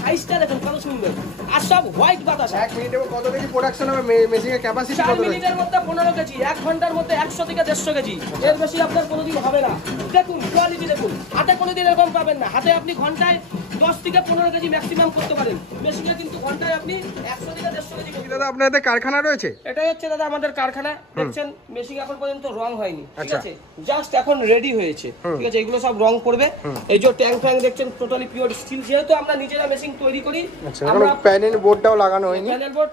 সাইজটা দেখুন কত সুন্দর, আর সব হোয়াইট বাতাসা। 1 মিনিটে কত কেজি প্রোডাকশন হবে? মেশিনের ক্যাপাসিটি কত? 4 মিনিটের মধ্যে 15 কেজি, 1 ঘন্টার মধ্যে 100 থেকে 150 কেজি, এর বেশি আপনার কোনোদিন হবে না। দেখুন কোয়ালিটি দেখুন, হাতে কোনোদিন এরকম পাবেন না। হাতে আপনি ঘন্টায় 10 থেকে 15 কেজি ম্যাক্সিমাম করতে পারেন, মেশিনে কিন্তু ঘন্টায় আপনি 100 থেকে 150 কেজি করতে পারেন। দাদা আপনাদের কারখানা রয়েছে? এটাই হচ্ছে দাদা আমাদের কারখানা। দেখছেন মেশিন এখন পর্যন্ত রং হয়নি, ঠিক আছে, জাস্ট এখন রেডি হয়েছে, ঠিক আছে। এগুলো সব রং করবে। এই যে ট্যাঙ্ক ফ্যাঙ্ক দেখছেন টোটালি পিওর স্টিল, যেহেতু আমরা নিজেরা মেশিন তৈরি করি। আমরা প্যানেল বোর্ডটাও লাগানো হয়নি। প্যানেল বোর্ড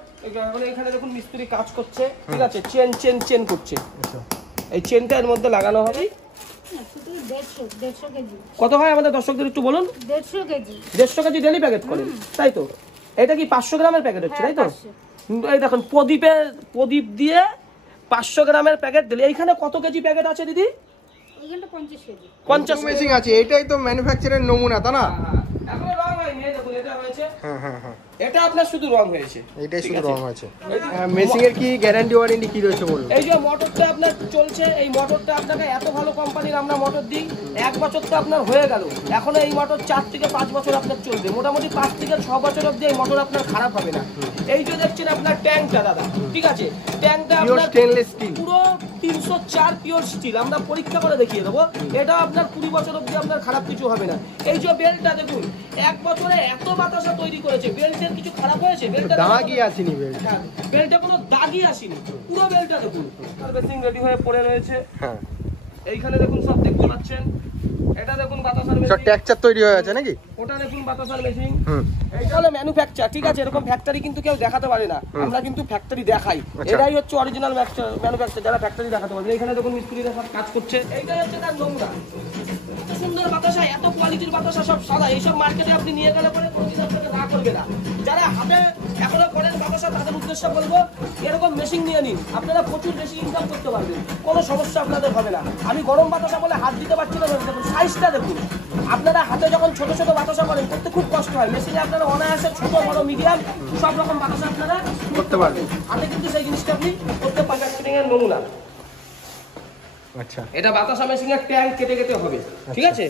এখানে দেখুন মিস্ত্রি কাজ করছে, ঠিক আছে, চেন করছে। এই চেনটা এর মধ্যে লাগানো হবে। কত হয় আমাদের দর্শকদের একটু বলুন? 150 কেজি ডেলি প্যাকেট করেন, তাই তো? এটা কি 500 গ্রামের প্যাকেট হচ্ছে, তাই তো? এই দেখুন প্রদীপ দিয়ে 500 গ্রামের প্যাকেট দিলে। এইখানে কত কেজি প্যাকেট আছে দিদি? 50 মেশিন আছে। এটাই তো ম্যানুফ্যাকচারের নমুনা, তা না? এখনো রং হয়নি, দেখুন এটা হয়েছে। এটা আপনার শুধু রং হয়েছে, এটাই শুধু রং হয়েছে। মেশিনের কি গ্যারান্টি ওয়ারেন্টি কি রয়েছে বলুন? এই যে মোটরটা আপনার চলছে, এই মোটরটা আপনাকে এত ভালো কোম্পানির আমরা মোটর দিই, 1 বছর তো আপনার হয়ে গেল, এখনো এই মোটর 4 থেকে 5 বছর আপনার চলবে। মোটামুটি 5 থেকে 6 বছর অবধি এই মোটর আপনার খারাপ হবে না। এই যে দেখছেন আপনার ট্যাঙ্কটা দাদা, ঠিক আছে, ট্যাঙ্কটা আপনার স্টেনলেস স্টিল, পুরো 304 পিওর স্টিল। আমরা পরীক্ষা করে দেখিয়ে দেবো, এটা আপনার 20 বছর অবধি আপনার খারাপ কিছু হবে না। এই যে বেল্টটা দেখুন, 1 বছরে এত বাতাসা তৈরি করেছে, বেল্টের কিছু খারাপ হয়েছে? বেল্টটা দাগই আসেনি, বেল্টে কোনো দাগই আসেনি, পুরো বেল্টটা দেখুন সার্ভিসিং রেডি হয়ে পড়ে রয়েছে। হ্যাঁ, এইখানে দেখুন সব দেখতে পাচ্ছেন। এটা দেখুন বাতাসার মেশিন, টেক্সচার তৈরি হয়ে আছে নাকি? ওটা দেখুন বাতাসার মেশিন। এইটা হলো ম্যানুফ্যাকচার, ঠিক আছে। এরকম ফ্যাক্টরি কিন্তু কেউ দেখাতে পারে না, আমরা কিন্তু ফ্যাক্টরি দেখাই। এটাই হচ্ছে অরিজিনাল ম্যানুফ্যাকচার, যারা ফ্যাক্টরি দেখাতে পারে। এখানে দেখুন মিস্ত্রিরা সব কাজ করছে। এইটাই হচ্ছে তার নমুনা। এত সুন্দর বাতাসা, এত কোয়ালিটির বাতাসা, সব সাদা। এইসব মার্কেটে আপনি নিয়ে গেলে পরে কোনোদিন আপনাকে না করবে না। যারা হাতে এখনো করেন বাতাসা, তাদের উদ্দেশ্যে বলবো এরকম মেশিন নিয়ে নিন, আপনারা প্রচুর বেশি ইনকাম করতে পারবেন, কোনো সমস্যা আপনাদের হবে না। আমি গরম বাতাসা বলে হাত দিতে পারছি না, দেখুন সাইজটা দেখুন। আপনারা হাতে যখন ছোট ছোট বাতাসা করেন করতে খুব কষ্ট হয়, মেশিনে আপনারা অনায়াসে ছোট বড় মিডিয়াম সব রকম বাতাসা আপনারা করতে পারবেন। হাতে কিন্তু সেই জিনিসটা আপনি করতে পারবেন। এর নমুনা। আচ্ছা, এটা বাতাসা মেশিনের ট্যাঙ্ক কেটে কেটে হবে, ঠিক আছে।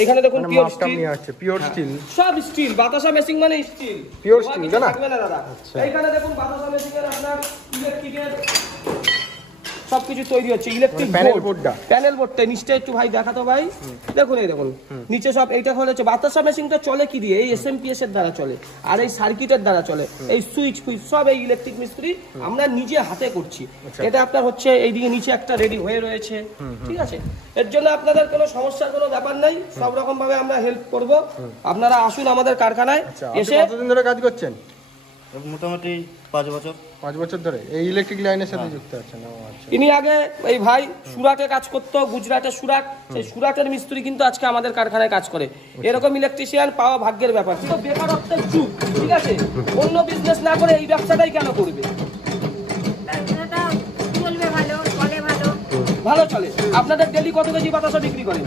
এইখানে দেখুন পিওর স্টিল, পিওর স্টিল, সব স্টিল। বাতাসা মেশিন মানে স্টিল, পিওর স্টিল না দাদা। এইখানে দেখুন বাতাসা মেশিনের আপনার ইলেকট্রিকের সবকিছু তৈরি হচ্ছে। ইলেকট্রিক প্যানেল বোর্ডটা নিচটা একটু ভাই দেখাতো ভাই, দেখুন এই দেখুন নিচে সব। এইটা হচ্ছে বাতাসা মেশিনটা চলে কি দিয়ে? এই SMPS এর দ্বারা চলে, আর এই সার্কিটের দ্বারা চলে। এই সুইচ সব এই ইলেকট্রিক মিস্ত্রি আমরা নিজে হাতে করছি। এটা আপনার হচ্ছে এইদিকে নিচে একটা রেডি হয়ে রয়েছে, ঠিক আছে। এর জন্য আপনাদের কোনো সমস্যার কোনো ব্যাপার নাই, সব রকম ভাবে আমরা হেল্প করব। আপনারা আসুন আমাদের কারখানায় এসে। কতদিন ধরে কাজ করছেন? মোটামুটি 5 বছর। 5 বছর ধরে এই ইলেকট্রিক লাইনের সাথে যুক্ত আছেন? ইনি আগে এই ভাই সুরাটে কাজ করতো, গুজরাটের সুরাট। সেই সুরাটের মিস্ত্রি কিন্তু আজকে আমাদের কারখানায় কাজ করে। এরকম ইলেকট্রিশিয়ান পাওয়া ভাগ্যের ব্যাপার। কিন্তু বেকারত্বের যুগ, ঠিক আছে, অন্য বিজনেস না করে এই ব্যবসাটাই কেন করবে? ভালো চলে। আপনাদের ডেলি কত কেজি বাতাসা বিক্রি করেন?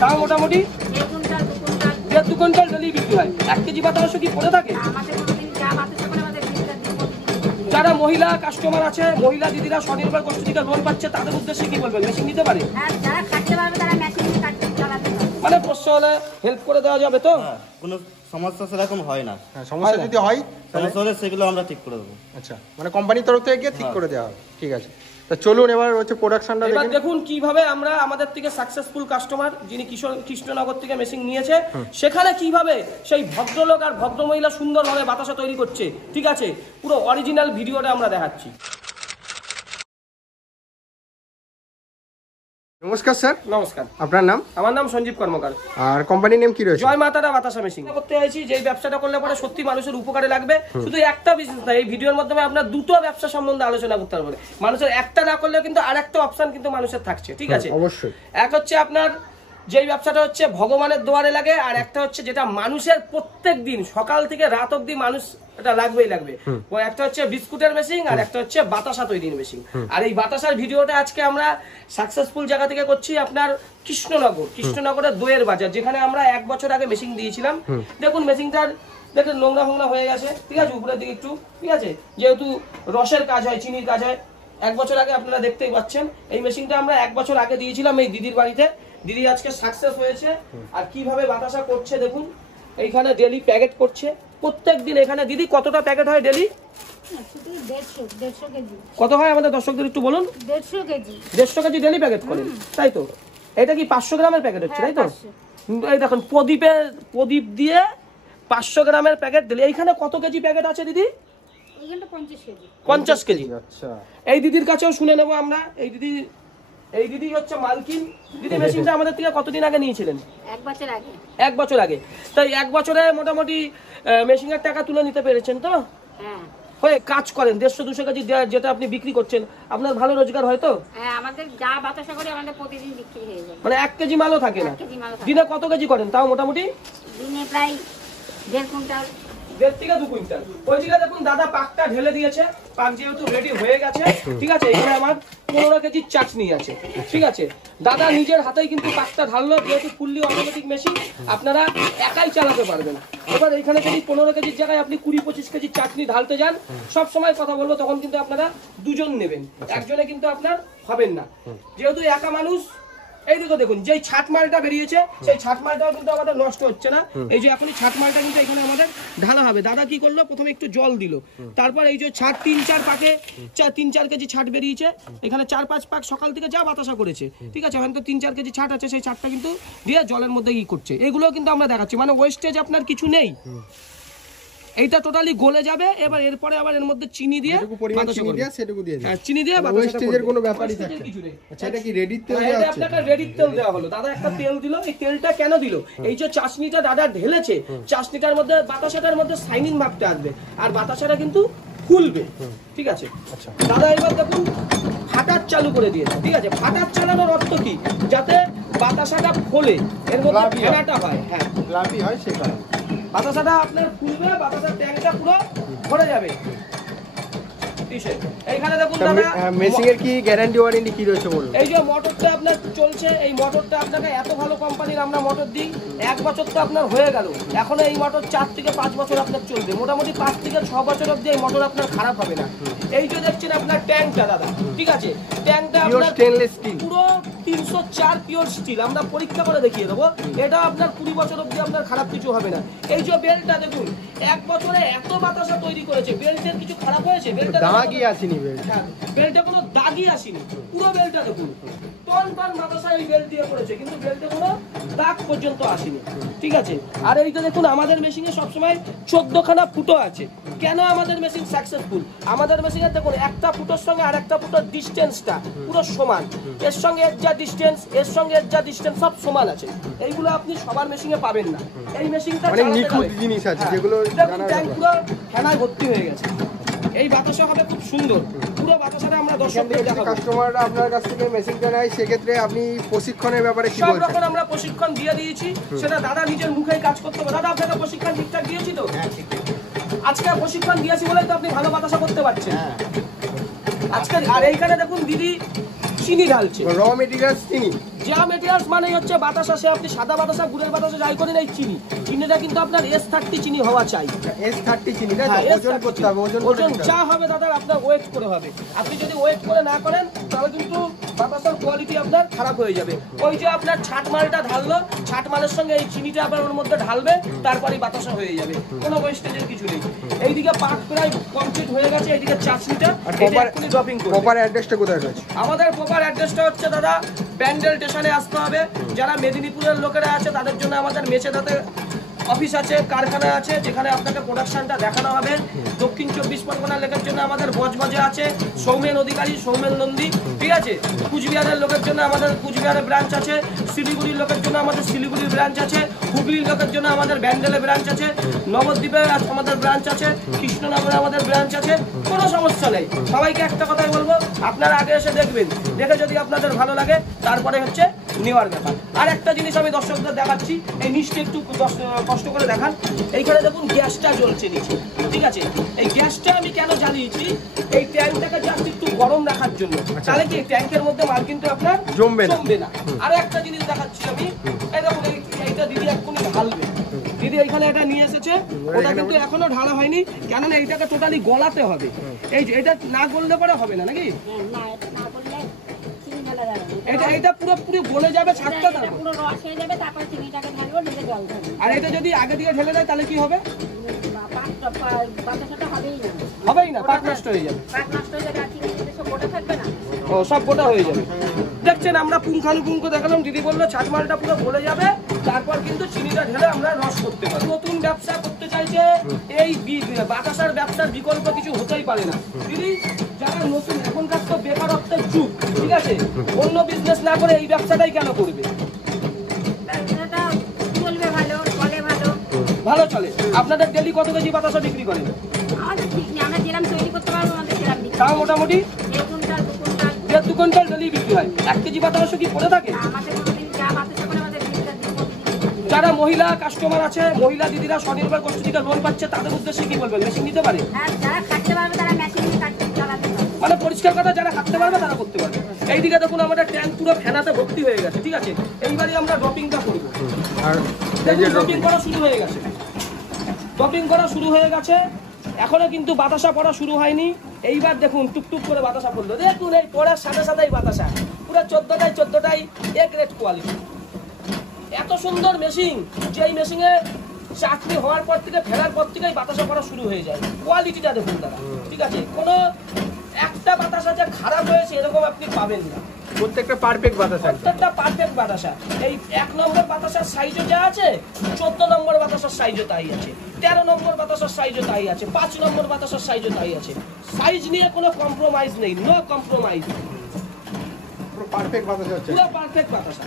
তাও মোটামুটি 1.5-2 কুইন্টাল ডেলি বিক্রি হয়। 1 কেজি বাতাসা কি পড়ে থাকে? যারা মহিলা কাস্টমার আছে, মহিলা দিদিরা স্বনির্ভর গোষ্ঠী থেকে লোন পাচ্ছে, তাদের উদ্দেশ্যে কি বলবেন? মেশিন নিতে পারে, মানে প্রশ্ন হলে হেল্প করে দেওয়া যাবে তো? কোনো সমস্যা সেরকম হয় না। সমস্যা যদি হয়, সমস্যা হলে সেগুলো আমরা ঠিক করে দেবো। আচ্ছা, মানে কোম্পানির তরফ থেকে গিয়ে ঠিক করে দেওয়া হবে, ঠিক আছে। তা চলুন এবার হচ্ছে প্রোডাকশনটা এবার দেখুন কিভাবে আমরা আমাদের থেকে সাকসেসফুল কাস্টমার যিনি কৃষ্ণনগর থেকে মেশিন নিয়েছে, সেখানে কিভাবে সেই ভদ্রলোক আর ভদ্রমহিলা সুন্দরভাবে বাতাসা তৈরি করছে, ঠিক আছে। পুরো অরিজিনাল ভিডিওটা আমরা দেখাচ্ছি। নমস্কার স্যার। নমস্কার। আপনার নাম? আমার নাম সঞ্জীব কর্মকার। আর কোম্পানির নেম কি রয়েছে? জয় মাতারা বাতাসা মেশিন। করতে চাইছি যে ব্যবসাটা করলে পরে সত্যি মানুষের উপকারে লাগবে। শুধু একটা বিজনেস না, এই ভিডিওর মাধ্যমে আপনার দুটো ব্যবসা সম্বন্ধে আলোচনা করতে পারবেন। মানুষের একটা না করলেও কিন্তু আরেকটা অপশন কিন্তু মানুষের থাকছে, ঠিক আছে। অবশ্যই। এক হচ্ছে আপনার যেই ব্যবসাটা হচ্ছে ভগবানের দোয়ারে লাগে, আর একটা হচ্ছে যেটা মানুষের প্রত্যেক দিন সকাল থেকে রাত অবধি মানুষ এটা লাগবেই লাগবে। একটা হচ্ছে বিস্কুটের মেশিন, আর একটা হচ্ছে বাতাসা তৈরির মেশিন। আর এই বাতাসার ভিডিওটা আজকে আমরা সাকসেসফুল জায়গা থেকে করছি, আপনার কৃষ্ণনগরের দইয়ের বাজার, যেখানে আমরা 1 বছর আগে মেশিন দিয়েছিলাম। দেখুন মেশিনটার দেখুন নোংরা ফোংরা হয়ে গেছে, ঠিক আছে, উপরের দিকে একটু, ঠিক আছে। যেহেতু রসের কাজ হয়, চিনির কাজ হয়। 1 বছর আগে আপনারা দেখতেই পাচ্ছেন এই মেশিনটা আমরা 1 বছর আগে দিয়েছিলাম এই দিদির বাড়িতে। দিদি আজকে সাকসেস হয়েছে। আর কিভাবে বাতাসা করছে দেখুন, এইখানে ডেলি প্যাকেট করছে প্রত্যেকদিন। এখানে দিদি কতটা প্যাকেট হয় ডেলি? কত হয় আমাদের দর্শকদের একটু বলুন। 150 কেজি ডেলি প্যাকেট করেন, তাই তো? এটা কি 500 গ্রামের প্যাকেট হচ্ছে, তাই তো? এই দেখুন প্রদীপ দিয়ে 500 গ্রামের প্যাকেট দিলে। এইখানে কত কেজি প্যাকেট আছে দিদি? 50 কেজি। আচ্ছা, এই দিদির কাছেও শুনে নেবো আমরা। এই দিদি হচ্ছে মালকিন। দিদি মেশিনটা আমাদের থেকে কতদিন আগে নিয়েছিলেন? 1 বছর আগে। তাই 1 বছরে মোটামুটি মেশিনের টাকা তুলে নিতে পেরেছেন তো? হয়ে কাজ করেন 150-200 কেজি যেটা আপনি বিক্রি করছেন, আপনার ভালো রোজগার হয় তো? আমাদের যা বাতাসা করে আমাদের প্রতিদিন বিক্রি হয়ে যায়। মানে 1 কেজি মালও থাকে না। দিনে কত কেজি করেন তাও মোটামুটি? দিনে প্রায় 1.5 কুইন্টাল। 1.5 থেকে 2 কুইন্টাল। ওইদিকে দেখুন দাদা পাকটা ঢেলে দিয়েছে। পাক যেহেতু রেডি হয়ে গেছে, ঠিক আছে। এখানে আমার 15 কেজির চাটনি আছে, ঠিক আছে। দাদা নিজের হাতেই কিন্তু পাকটা ঢাললো, যেহেতু ফুললি অটোমেটিক মেশিন, আপনারা একাই চালাতে পারবেন। এবার এখানে যদি 15 কেজির জায়গায় আপনি 20-25 কেজির চাটনি ঢালতে যান, সব সময় কথা বলবো, তখন কিন্তু আপনারা দুজন নেবেন, একজনে কিন্তু আপনার হবেন না, যেহেতু একা মানুষ। এই দিকে দেখুন, যেই ছাট মালটা বেরিয়েছে সেই ছাট মালটাও কিন্তু আমাদের নষ্ট হচ্ছে না। এই যে এখনই ছাট মালটা কিন্তু এখানে আমাদের ঢালা হবে। দাদা কি করলো, প্রথমে একটু জল দিল, তারপর এই যে ছাট 3-4 পাকে 3-4 কেজি ছাট বেরিয়েছে। এখানে 4-5 পাক সকাল থেকে যা বাতাসা করেছে, ঠিক আছে। হয়তো 3-4 কেজি ছাট আছে, সেই ছাটটা কিন্তু দিয়ে জলের মধ্যে ই করছে। এগুলো কিন্তু আমরা দেখাচ্ছি, মানে ওয়েস্টেজ আপনার কিছু নেই। এইটা টোটালি গলে যাবে। এবার এরপরে আবার এর মধ্যে চিনি দিয়ে চিনি দিয়ে ওয়েস্টেজের কোনো ব্যাপারই থাকে না। আচ্ছা, এটা কি রেডি তেল দেওয়া হচ্ছে? আপনাকে রেডি তেল দেওয়া হলো। দাদা একটা তেল দিল। এই তেলটা কেন দিল? এই যে চাশনিটা দাদা ঢেলেছে, চাশনিটার মধ্যে বাতাসাটার মধ্যে শাইনিং ভাবটা আসবে, আর বাতাসাটা কিন্তু ফুলবে, ঠিক আছে। আচ্ছা, দাদা এবার দেখুন ফাটার চালু করে দিয়েছে, ঠিক আছে। ফাটার চালানোর অর্থ কি? যাতে বাতাসাটা ফোলে, এর মধ্যে ফেনাটা হয়। হ্যাঁ, লাভি হয়, সেই কারণে বাতাসাটা আপনার ফুলবে, বাতাসার ট্যাঙ্কটা পুরো ভরে যাবে। এইখানে দেখুন দাদা মেশিং এর কি গ্যারান্টি ওয়ারেন্টি কি রয়েছে বলুন? এই যে মোটরটা আপনার চলছে, এই মোটরটা আপনাকে এত ভালো কোম্পানির আমরা মোটর দিই। 1 বছর তো আপনার হয়ে গেল, এখনো এই মোটর 4 থেকে 5 বছর আপনার চলবে। মোটামুটি 5 থেকে 6 বছর অবধি এই মোটর আপনার খারাপ হবে না। এই যে দেখছেন আপনার ট্যাঙ্কটা দাদা, ঠিক আছে। ট্যাঙ্কটা আপনার স্টেনলেস স্টিল, পুরো 304 পিওর স্টিল। আমরা পরীক্ষা করে দেখিয়ে দেবো, এটা আপনার 20 বছর অবধি আপনার খারাপ কিছু হবে না। এই যে বেল্টটা দেখুন, 1 বছরে এত বাতাসা তৈরি করেছে। বেল্টের কিছু খারাপ হয়েছে? বেল্টটা দাগই আসেনি, বেল্টে কোনো দাগই আসেনি। পুরো বেল্টটা দেখুন, টন টন বাতাসা এই বেল্ট দিয়ে করেছে, কিন্তু বেল্টে কোনো দাগ পর্যন্ত আসেনি, ঠিক আছে। আর এইটা দেখুন, আমাদের মেশিনে সবসময় 14খানা ফুটো আছে। কেন আমাদের মেশিন সাকসেসফুল? আমাদের মেশিনে দেখুন একটা ফুটোর সঙ্গে আর একটা ফুটোর ডিস্টেন্সটা পুরো সমান। এর সঙ্গে এর যা ডিস্টেন্স, এর সঙ্গে এর যা ডিস্টেন্স, সব সমান আছে। এইগুলো আপনি সবার মেশিনে পাবেন না। এই মেশিনটা অনেক নিখুঁত জিনিস আছে, যেগুলো ট্যাঙ্ক পুরো ফেনায় ভর্তি হয়ে গেছে। এই বাতাসা হবে খুব সুন্দর। পুরো বাতাসাটা আমরা দর্শকদের দেখাবো। কাস্টমাররা আপনার কাছ থেকে মেশিনটা নেয়, সেক্ষেত্রে আপনি প্রশিক্ষণের ব্যাপারে কি সব বলছেন? রকম আমরা প্রশিক্ষণ দিয়ে দিয়েছি, সেটা দাদা নিজের মুখেই কাজ করতে হবে। দাদা আপনাকে প্রশিক্ষণ ঠিকঠাক দিয়েছি তো? আজকে প্রশিক্ষণ দিয়েছি বলেই তো আপনি ভালো বাতাসা করতে পারছেন আজকে। আর এইখানে দেখুন দিদি চিনি ঢালছে, র মেটেরিয়ালস চিনি। যা মেটেরিয়ালস মানে হচ্ছে বাতাসা, সে আপনি সাদা বাতাসা, গুড়ের বাতাসা যাই করেন, এই চিনিটা কিন্তু আপনার S30 চিনি হওয়া চাই। S30 চিনি, তাই তো? ওজন করতে হবে, ওজন যা হবে দাদা আপনার ওয়েট করে হবে। আপনি যদি ওয়েট করে না করেন তাহলে কিন্তু বাতাসার কোয়ালিটি আপনার খারাপ হয়ে যাবে। ওই যে আপনার ছাট মালটা ঢাললো, ছাট মালের সঙ্গে এই চিনিটা আবার ওর মধ্যে ঢালবে, তারপরে বাতাসা হয়ে যাবে, কোনো ওয়েস্টেজের কিছু নেই। এইদিকে পাক প্রায় কমপ্লিট হয়ে গেছে, এইদিকে চাটনিটা ড্রপিং করবে। প্রপার অ্যাড্রেসটা কোথায় রয়েছে? আমাদের প্রপার অ্যাড্রেসটা হচ্ছে দাদা ব্যান্ডেল স্টেশনে আসতে হবে। যারা মেদিনীপুরের লোকেরা আছে তাদের জন্য আমাদের মেচেদাতে অফিস আছে, কারখানা আছে, যেখানে আপনাকে প্রোডাকশনটা দেখানো হবে। দক্ষিণ 24 পরগনার লোকের জন্য আমাদের বজবজে আছে সৌমেন অধিকারী, সৌমেন নন্দী, ঠিক আছে। কুচবিহারের লোকের জন্য আমাদের কুচবিহারের ব্রাঞ্চ আছে। শিলিগুড়ির লোকের জন্য আমাদের শিলিগুড়ির ব্রাঞ্চ আছে। হুগলির লোকের জন্য আমাদের ব্যান্ডেলে ব্রাঞ্চ আছে। নবদ্বীপে আমাদের ব্রাঞ্চ আছে। কৃষ্ণনগরে আমাদের ব্রাঞ্চ আছে। কোনো সমস্যা নেই। সবাইকে একটা কথাই বলবো, আপনারা আগে এসে দেখবেন, দেখে যদি আপনাদের ভালো লাগে তারপরে হচ্ছে নেওয়ার ব্যাপার। আর একটা জিনিস আমি দর্শকদের দেখাচ্ছি, এই নিচটা একটু কষ্ট করে দেখান। এইখানে দেখুন গ্যাসটা জ্বলছে নিচে, ঠিক আছে। এই গ্যাসটা আমি কেন জ্বালিয়েছি? এই ট্যাঙ্কটাকে জাস্ট একটু গরম রাখার জন্য। তাহলে কি ট্যাঙ্কের মধ্যে মাল কিন্তু আপনার জমবে না। আর একটা জিনিস দেখাচ্ছি আমি, এই দেখুন এইটা দিদি এক্ষুনি ঢালবে। দিদি এইখানে এটা নিয়ে এসেছে, ওটা কিন্তু এখনো ঢালা হয়নি, কেননা এইটাকে টোটালি গলাতে হবে। এই যে এটা না গললে পরে হবে না, নাকি? গলা যাবে না। এটা পুরোপুরি গলে যাবে ছাড়তে এটা পুরো রস হয়ে যাবে, তারপরে চিনিটাকে ঢালবো, ঢেলে জল ঢালবো। আর এটা যদি আগে দিয়ে ঢেলে দেয় তাহলে কি হবে? বাতাসাটা হবেই না, হবেই না, পাক নষ্ট হয়ে যাবে। পাক নষ্ট হয়ে যাবে, আর চিনি দিলে সব গোটা থাকবে না। ও সব গোটা হয়ে যাবে। দেখছেন আমরা পুঙ্খানুপুঙ্খ দেখালাম, দিদি বললো ছাতমালটা পুরো গলে যাবে, তারপর কিন্তু চিনিটা ঢেলে আমরা রস করতে পারি। নতুন ব্যবসা করতে চাইছে, এই বাতাসার ব্যবসার বিকল্প কিছু হতেই পারে না দিদি। যারা নতুন, এখনকার তো বেকারত্বের যুগ, ঠিক আছে, অন্য বিজনেস না করে এই ব্যবসাটাই কেন করবে? এটা চলবে ভালো, চলে ভালো, ভালো চলে। আপনাদের ডেলি কত কেজি বাতাসা বিক্রি করেন? আমাদের ঠিক নেই, আমরা যেরকম তৈরি করতে পারবো আমাদের সেরকম বিক্রি। তাও মোটামুটি 1 কুইন্টাল 2 কুইন্টাল 1.5-2 কুইন্টাল ডেলি বিক্রি হয়। 1 কেজি বাতাসা কি পড়ে থাকে? আমাদের কোনোদিন যা বাতাসা করে আমাদের দিনটা দিব। যারা মহিলা কাস্টমার আছে, মহিলা দিদিরা স্বনির্ভর গোষ্ঠী থেকে লোন পাচ্ছে, তাদের উদ্দেশ্যে কি বলবেন? মেশিন নিতে পারে? আর যারা খাটতে পারবে তারা মেশিন নিয়ে কাটতে চালাতে পারবে। মানে পরিষ্কার কথা, যারা খাটতে পারবে তারা করতে পারবে। এইদিকে দেখুন আমাদের ট্যাঙ্ক পুরো ফেনাতে ভর্তি হয়ে গেছে, ঠিক আছে। এইবারই আমরা ড্রপিংটা করবো। আর এই যে ড্রপিং করা শুরু হয়ে গেছে, ড্রপিং করা শুরু হয়ে গেছে, এখনো কিন্তু বাতাসা পড়া শুরু হয়নি। এইবার দেখুন টুকটুক করে বাতাসা পড়লো, দেখুন এই পড়ার সাথে সাথেই বাতাসা পুরো 14টাই এক রেট কোয়ালিটি। এত সুন্দর মেশিন, যে এই মেশিনে চাকরি হওয়ার পর থেকে, ফেরার পর থেকেই বাতাসা পড়া শুরু হয়ে যায়। কোয়ালিটিটা দেখুন দাদা, ঠিক আছে। কোনো একটা বাতাসা যে খারাপ হয়েছে এরকম আপনি পাবেন না, প্রত্যেকটা পারফেক্ট বাতাসা। প্রত্যেকটা পারফেক্ট বাতাসা। এই 1 নম্বর বাতাসার সাইজও যা আছে, 14 নম্বর বাতাসার সাইজও তাই আছে, 13 নম্বর বাতাসার সাইজও তাই আছে, 5 নম্বর বাতাসার সাইজও তাই আছে। সাইজ নিয়ে কোনো কম্প্রোমাইজ নেই, নো কম্প্রোমাইজ, পুরো পারফেক্ট বাতাসা হচ্ছে। পুরো পারফেক্ট বাতাসা।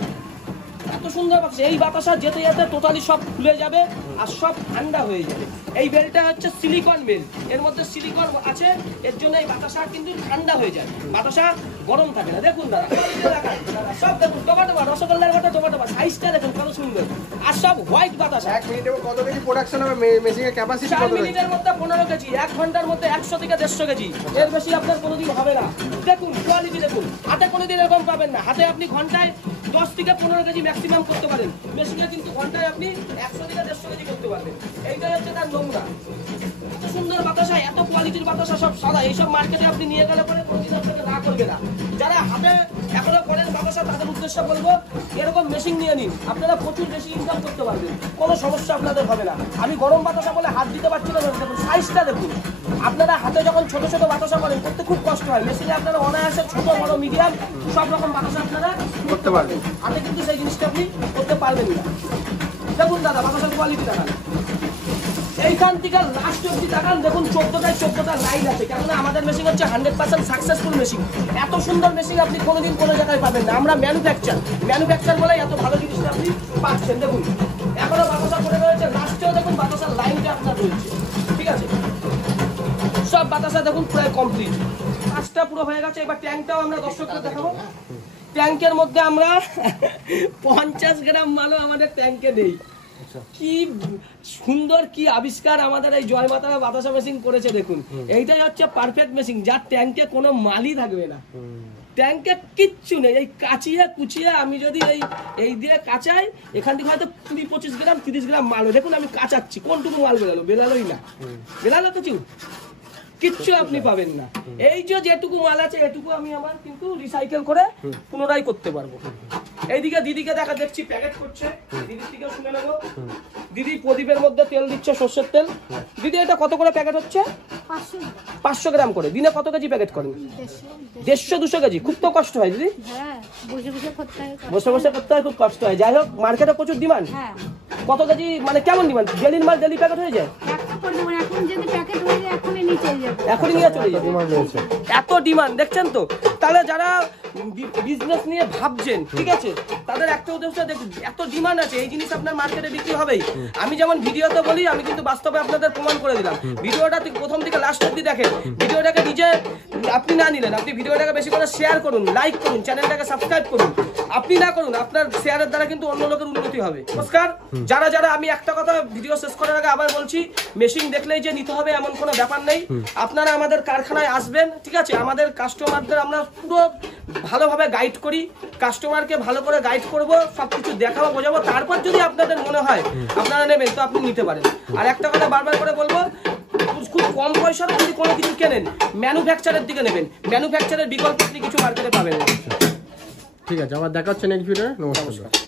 এত সুন্দর বাতাসা, এই বাতাসা যেতে যেতে টোটালি সব খুলে যাবে আর সব ঠান্ডা হয়ে যাবে। এই বেলটা হচ্ছে সিলিকন বেল, এর মধ্যে সিলিকন আছে, এর জন্য এই বাতাসা কিন্তু ঠান্ডা হয়ে যায়, বাতাসা গরম থাকে না। দেখুন দাদা, সব দেখুন টমাটোবা, রসগোল্লার মতো টমাটোবা, সাইজটা দেখুন কত সুন্দর, আর সব হোয়াইট বাতাসা। 1 মিনিটে কত কেজি প্রোডাকশন হবে? মেশিনের ক্যাপাসিটি 4 কত রয়েছে? মিনিটের মধ্যে 15 কেজি, 1 ঘন্টার মধ্যে 100 থেকে 150 কেজি, এর বেশি আপনার কোনোদিন হবে না। দেখুন কোয়ালিটি দেখুন, হাতে কোনোদিন এরকম পাবেন না। হাতে আপনি ঘন্টায় 10 থেকে 15 কেজি ম্যাক্সিমাম করতে পারেন, মেশিনে কিন্তু ঘন্টায় আপনি 100 থেকে 150 কেজি করতে পারবেন। এইটাই হচ্ছে তার নমুনা। এত সুন্দর বাতাসা, এত কোয়ালিটির বাতাসা, সব সাদা। এইসব মার্কেটে আপনি নিয়ে গেলে পরে কোনোদিন আপনাকে না করবে না। যারা হাতে এখনো করেন বাতাসা, তাদের উদ্দেশ্যে বলবো এরকম মেশিন নিয়ে নিন, আপনারা প্রচুর বেশি ইনকাম করতে পারবেন, কোনো সমস্যা আপনাদের হবে না। আমি গরম বাতাসা বলে হাত দিতে পারছি না, দেখুন সাইজটা দেখুন। আপনারা হাতে যখন ছোট ছোট বাতাসা করেন, করতে খুব কষ্ট হয়। মেশিনে আপনারা অনায়াসে ছোট বড় মিডিয়াম সব রকম বাতাসা আপনারা করতে পারবেন। হাতে কিন্তু সেই জিনিসটা আপনি করতে পারবেন না। দেখুন দাদা, বাতাসার কোয়ালিটি দেখান, এইখান থেকে লাস্ট অব্দি দেখান। দেখুন 14টা লাইন আছে, কেননা আমাদের মেশিন হচ্ছে 100% সাকসেসফুল মেশিন। এত সুন্দর মেশিন আপনি কোনোদিন কোনো জায়গায় পাবেন না। আমরা ম্যানুফ্যাকচার বলে এত ভালো জিনিসটা আপনি পাচ্ছেন। দেখুন এখনো বাতাসা পড়ে রয়েছে, লাস্টেও দেখুন বাতাসার লাইনটা আপনার রয়েছে, ঠিক আছে। সব বাতাসা দেখুন প্রায় কমপ্লিট, কাজটা পুরো হয়ে গেছে। এবার ট্যাঙ্কটাও আমরা দর্শকদের দেখাবো। ট্যাঙ্কের মধ্যে আমরা 50 গ্রাম মালও আমাদের ট্যাঙ্কে নেই। কি সুন্দর, কি আবিষ্কার আমাদের এই জয় মাতা বাতাসা মেশিন করেছে দেখুন। এইটাই হচ্ছে পারফেক্ট মেশিন, যার ট্যাঙ্কে কোনো মালই থাকবে না, ট্যাঙ্কে কিচ্ছু নেই। এই কাচিয়ে কুচিয়ে আমি যদি এই দিয়ে কাচাই, এখান থেকে হয়তো 20-25 গ্রাম 30 গ্রাম মাল, দেখুন আমি কাচাচ্ছি, কোনটুকু মাল বেরালোই না, বেরালো কিচ্ছু আপনি পাবেন না। এই যে যেটুকু মাল আছে এটুকু আমি আমার কিন্তু রিসাইকেল করে পুনরায় করতে পারবো। এইদিকে দিদিকে দেখছি প্যাকেট করছে, দিদির দিকে শুনে নেবো। দিদি প্রদীপের মধ্যে তেল দিচ্ছে, সর্ষের তেল। দিদি এটা কত করে প্যাকেট হচ্ছে? 500 গ্রাম করে। দিনে কত কেজি প্যাকেট করেন? 150-200 কেজি। খুব তো কষ্ট হয় দিদি, বসে বসে করতে হয়, খুব কষ্ট হয়। যাই হোক, মার্কেটে প্রচুর ডিমান্ড। কত কেজি মানে কেমন ডিমান্ড? ডেলির মাল ডেলি প্যাকেট হয়ে যায়, এখনই নিয়ে চলে যাবে, এত ডিমান্ড। দেখছেন তো? তাহলে যারা বিজনেস নিয়ে ভাবছেন, ঠিক আছে, তাদের একটা উদ্দেশ্য, দেখুন এত ডিমান্ড আছে, এই জিনিস আপনার মার্কেটে বিক্রি হবেই। আমি যেমন ভিডিওতে বলি, আমি কিন্তু বাস্তবে আপনাদের প্রমাণ করে দিলাম। ভিডিওটা প্রথম থেকে লাস্ট অব্দি দেখেন। ভিডিওটাকে নিজে আপনি না নিলেন, আপনি ভিডিওটাকে বেশি করে শেয়ার করুন, লাইক করুন, চ্যানেলটাকে সাবস্ক্রাইব করুন। আপনি না করুন, আপনার শেয়ারের দ্বারা কিন্তু অন্য লোকের উন্নতি হবে। নমস্কার। যারা আমি একটা কথা ভিডিও শেষ করার আগে আবার বলছি, মেশিন দেখলেই যে নিতে হবে এমন কোনো ব্যাপার নেই। আপনারা আমাদের কারখানায় আসবেন, ঠিক আছে। আমাদের কাস্টমারদের আমরা পুরো ভালোভাবে গাইড করি, কাস্টমারকে ভালো করে গাইড করব, সবকিছু দেখাবো, বোঝাবো। তারপর যদি আপনাদের মনে হয় আপনারা নেবেন, তো আপনি নিতে পারেন। আর একটা কথা বারবার করে বলবো, খুব কম পয়সার যদি কোনো কিছু কেনেন, ম্যানুফ্যাকচারের দিকে নেবেন। ম্যানুফ্যাকচারের বিকল্প আপনি কিছু মার্কেটে পাবেন না। ঠিক আছে, আবার দেখা হচ্ছে নেক্সট ভিডিও। নমস্কার।